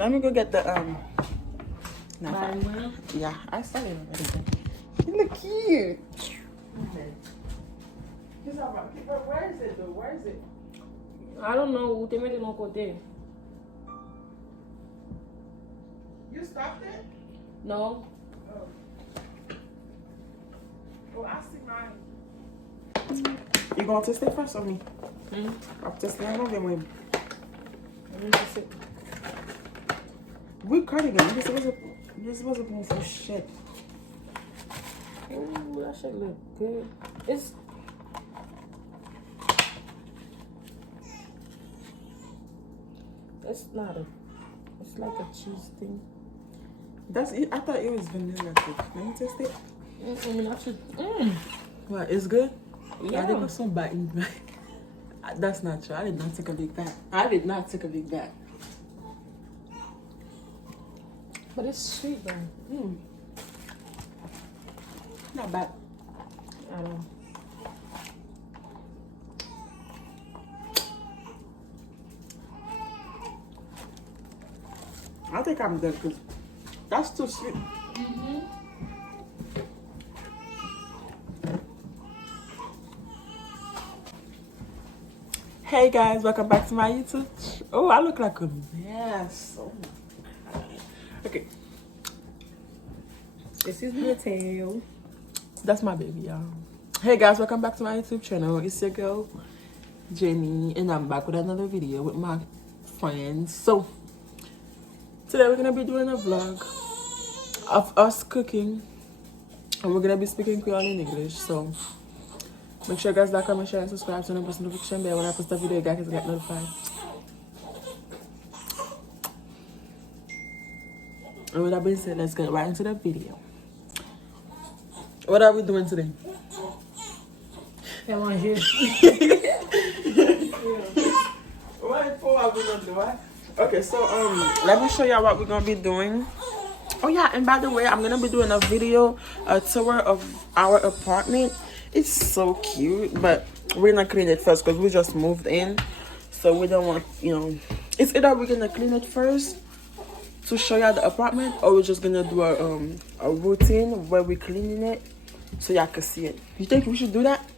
let me go get the Well, yeah, I started already. You look cute. Okay. Where is it though? Where is it? I don't know. They made it no côté. You stopped it? No. Oh. Oh, I see mine. You gonna taste it first or me? I'm tasting it over with. We cardigan. This was a for shit. Ooh, that shit look good. It's not a. It's like a cheese thing. That's it. I thought it was vanilla cake. Let me taste it. I mean, actually, What? It's good. Yeah. I think it's some biting. That's not true. I did not take a big bite. I did not take a big bite. But it's sweet though. Not bad. I don't. I think I'm done because that's too sweet. Hey guys, welcome back to my YouTube. Oh, I look like a mess. Oh my God. Okay. This is the tail. That's my baby, y'all. Hey guys, welcome back to my YouTube channel. It's your girl, Jenny, and I'm back with another video with my friends. So, today we're gonna be doing a vlog of us cooking, and we're gonna be speaking Creole in English. So, make sure you guys like, comment, share, and subscribe to the post notification bell when I post a video. You guys get notified. And with that being said, let's get right into the video. What are we doing today? Come on here. Okay, so let me show y'all what we're gonna be doing. Oh yeah, and by the way, I'm gonna be doing a video, a tour of our apartment. It's so cute, but we're gonna clean it first because we just moved in, so we don't want, you know, it's either we're gonna clean it first to show y'all the apartment, or we're just gonna do a routine where we're cleaning it so y'all can see it. You think we should do that?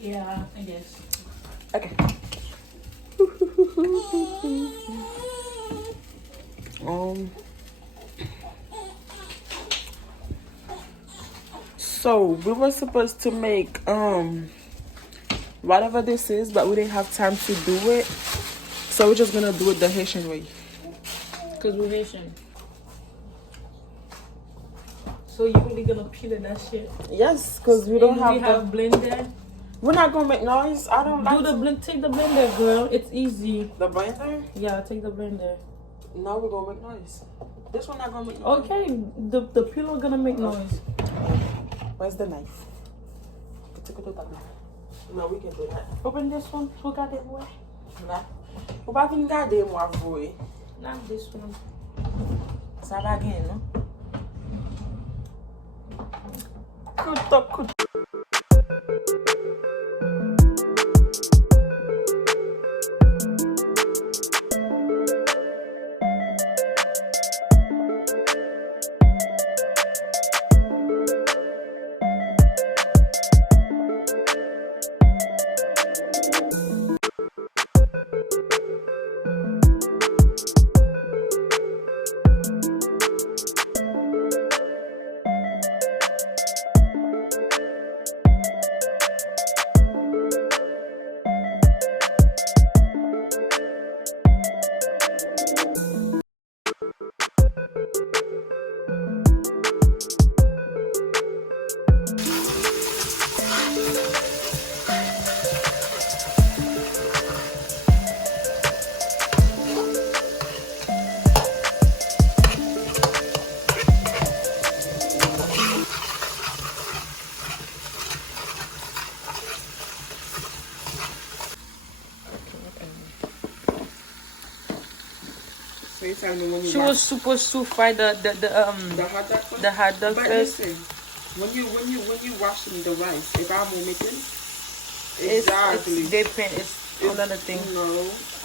Yeah, I guess. Okay. So we were supposed to make whatever this is, but we didn't have time to do it, so we're just gonna do it the Haitian way. Cause we're Haitian. So you really gonna peel that shit? Yes, because we don't have the blender. We're not gonna make noise. I don't like Do the blend. Take the blender, girl. It's easy. the blender. Yeah, take the blender. No, we're gonna make noise. This one not gonna make noise. Okay, the pillow gonna make noise. Where's the knife? No, we can do that. Open this one. Who got that boy? Ou pa vin gade mwa voye. Not this one. Sa va gen, no? Kuto. She was supposed to fry the hot dog But first. listen, when you washing the rice, if I'm making It's exactly different. It's another thing. No,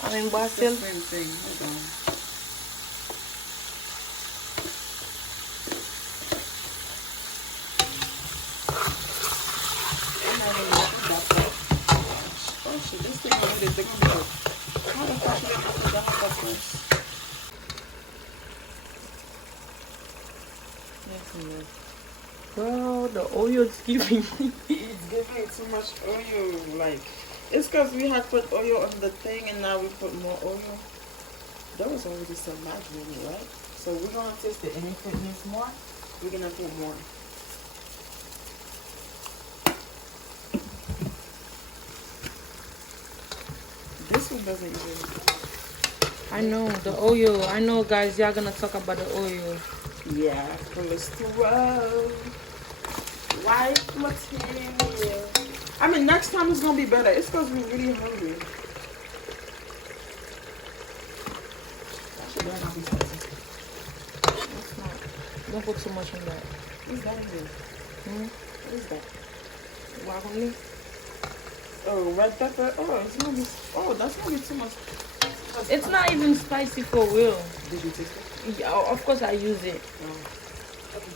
I mean, but it's the still, same thing. Hold on. not even looking that part. Oh shit, this thing already, they're gonna be like, how the fuck should I put the hot dog first? Bro, the oil is giving me. It's giving too much oil. Like, it's because we had put oil on the thing and now we put more oil. That was already some margarine, right? So we're gonna taste it, and if it needs more, we're gonna put more. This one doesn't even. I know the oil. I know, guys. Y'all gonna talk about the oil. Yeah, cholesterol. White material. I mean, next time it's gonna be better. It's because we're really hungry. Actually, that might be spicy. It's not. Don't put too much on that. What's that here? What is that? Guacamole. Oh, red pepper. Oh, it's gonna be. Oh, that's gonna be too much. It's not even spicy for real. Did you taste it? Yeah, of course I use it. No. Okay.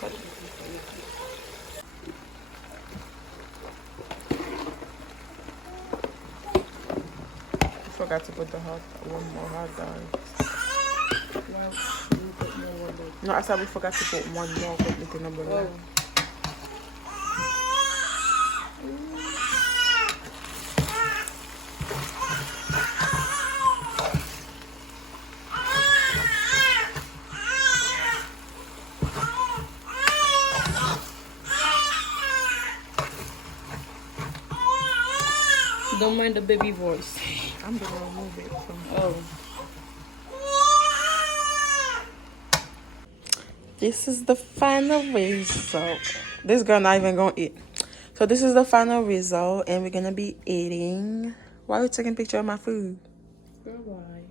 Cut it. I forgot to put one more hot dog. Why would you put more hot dog? No, I said we forgot to put one more completely number one. Don't mind the baby voice. I'm gonna remove it from. Oh. This is the final result. This girl not even gonna eat. So this is the final result, and we're gonna be eating. Why are you taking a picture of my food? Why?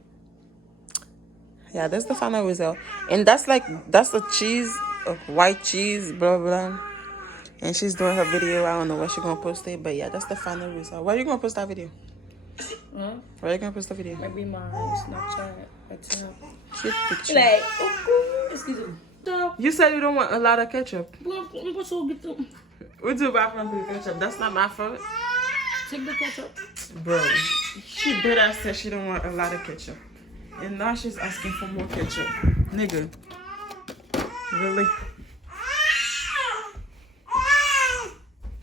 Yeah, that's the final result, and that's the cheese, white cheese, blah blah. And she's doing her video. I don't know where she's gonna post it, but yeah, that's the final result. Where are you gonna post that video? Huh? Where are you gonna post the video? Maybe my Snapchat. That's not. Shit picture. Like, excuse me. You said you don't want a lot of ketchup. Well, what's all get to? We do back from the ketchup. That's not my fault. Take the ketchup. Bro, she did ask said she don't want a lot of ketchup. And now she's asking for more ketchup. Nigga. Really?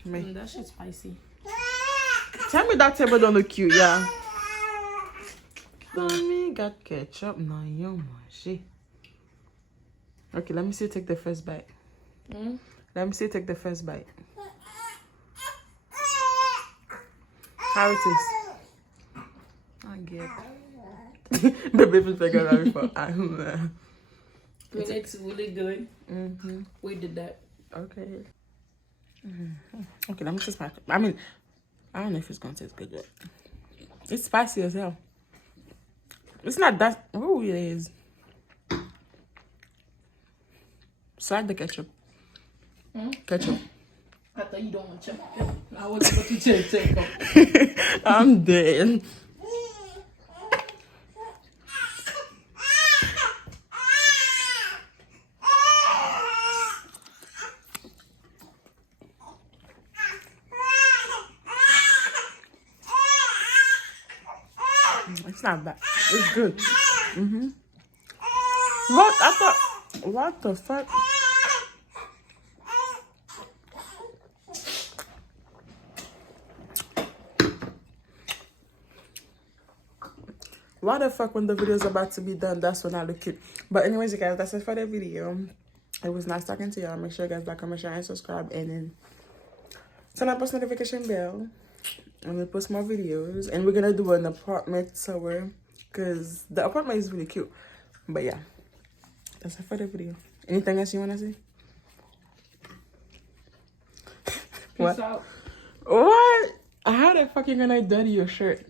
That shit's spicy. Tell me that table don't look cute, yeah. Mommy got ketchup. No, you shit. Okay, let me see you take the first bite. Let me see you take the first bite. How it is? I get it. The baby figured out before. I don't know. It's really good. We did that. Okay. Okay, let me just pack it. I mean, I don't know if it's gonna taste good yet. It's spicy as hell. It's not that. Oh, it is. Slide the ketchup. Ketchup. I thought you don't want check. I was about to check. I'm dead. It's not bad. It's good. What? I thought. What the fuck? Why the fuck when the video is about to be done, that's when I look cute. But anyways, you guys, that's it for the video. It was nice talking to y'all. Make sure you guys like, comment, share, and subscribe. And then turn on post notification bell. And we'll post more videos. And we're going to do an apartment tour. Because the apartment is really cute. But yeah, that's it for the video. Anything else you want to say? What? Peace out. What? How the fuck you gonna dirty your shirt?